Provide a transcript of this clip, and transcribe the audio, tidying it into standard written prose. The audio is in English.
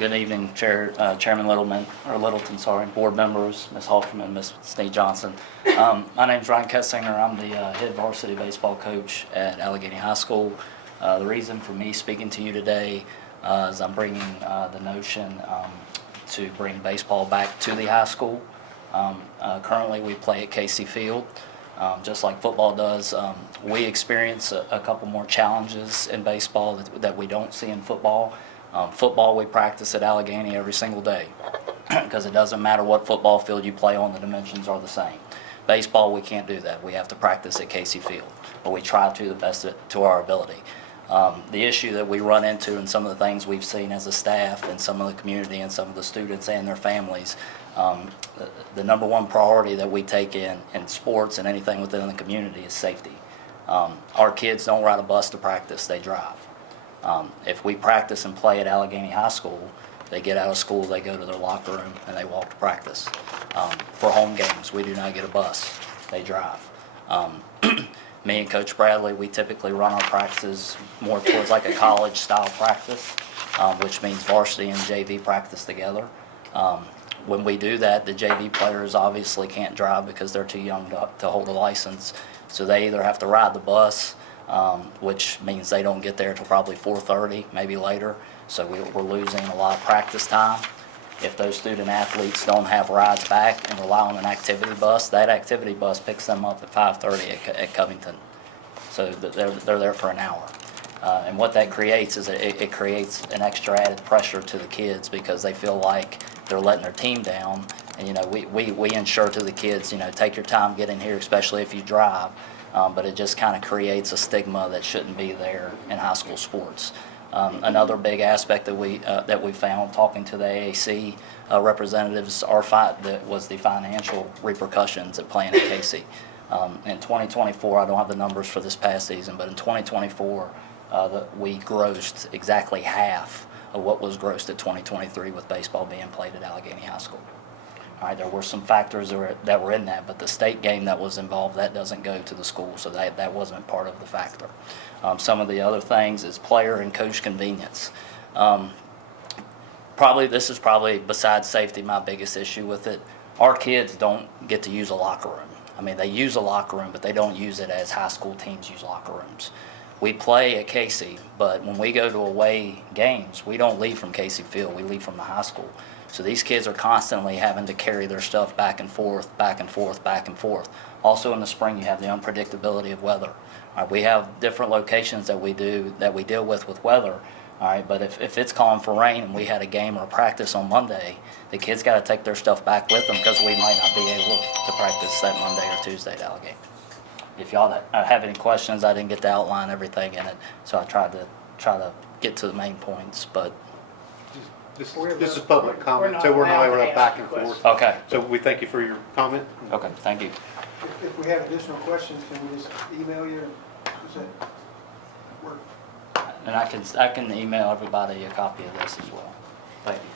Good evening, Chairman Littleton, board members, Ms. Halterman, Ms. Snead Johnson. My name is Ryan Kessinger. I'm the head varsity baseball coach at Alleghany High School. The reason for me speaking to you today is I'm bringing the notion to bring baseball back to the high school. Currently, we play at Casey Field. Just like football does, we experience a couple more challenges in baseball that we don't see in football. Football, we practice at Alleghany every single day because it doesn't matter what football field you play on, the dimensions are the same. Baseball, we can't do that. We have to practice at Casey Field, but we try to the best to our ability. The issue that we run into and some of the things we've seen as a staff and some of the community and some of the students and their families, the number one priority that we take in sports and anything within the community is safety. Our kids don't ride a bus to practice, they drive. If we practice and play at Alleghany High School, they get out of school, they go to their locker room, and they walk to practice. For home games, we do not get a bus, they drive. Me and Coach Bradley, we typically run our practices more towards like a college-style practice, which means varsity and JV practice together. When we do that, the JV players obviously can't drive because they're too young to hold a license, so they either have to ride the bus, which means they don't get there till probably 4:30, maybe later, so we're losing a lot of practice time. If those student athletes don't have rides back and rely on an activity bus, that activity bus picks them up at 5:30 at Covington. So they're there for an hour. And what that creates is it creates an extra added pressure to the kids because they feel like they're letting their team down. And, you know, we ensure to the kids, you know, take your time getting here, especially if you drive. But it just kind of creates a stigma that shouldn't be there in high school sports. Another big aspect that we found talking to the AAC representatives was the financial repercussions of playing at Casey. In 2024, I don't have the numbers for this past season, but in 2024, we grossed exactly half of what was grossed at 2023 with baseball being played at Alleghany High School. All right, there were some factors that were in that, but the state game that was involved, that doesn't go to the school, so that wasn't part of the factor. Some of the other things is player and coach convenience. This is probably, besides safety, my biggest issue with it. Our kids don't get to use a locker room. I mean, they use a locker room, but they don't use it as high school teams use locker rooms. We play at Casey, but when we go to away games, we don't leave from Casey Field, we leave from the high school. So these kids are constantly having to carry their stuff back and forth, back and forth, back and forth. Also in the spring, you have the unpredictability of weather. All right, we have different locations that we deal with weather. All right, but if it's calling for rain and we had a game or a practice on Monday, the kids got to take their stuff back with them because we might not be able to practice that Monday or Tuesday at Alleghany. If y'all have any questions, I didn't get to outline everything in it, so I tried to get to the main points, but. This is public comment, so we're not allowed back and forth. Okay. So we thank you for your comment. Okay, thank you. If we have additional questions, can we just email you? Does that work? And I can email everybody a copy of this as well. Thank you.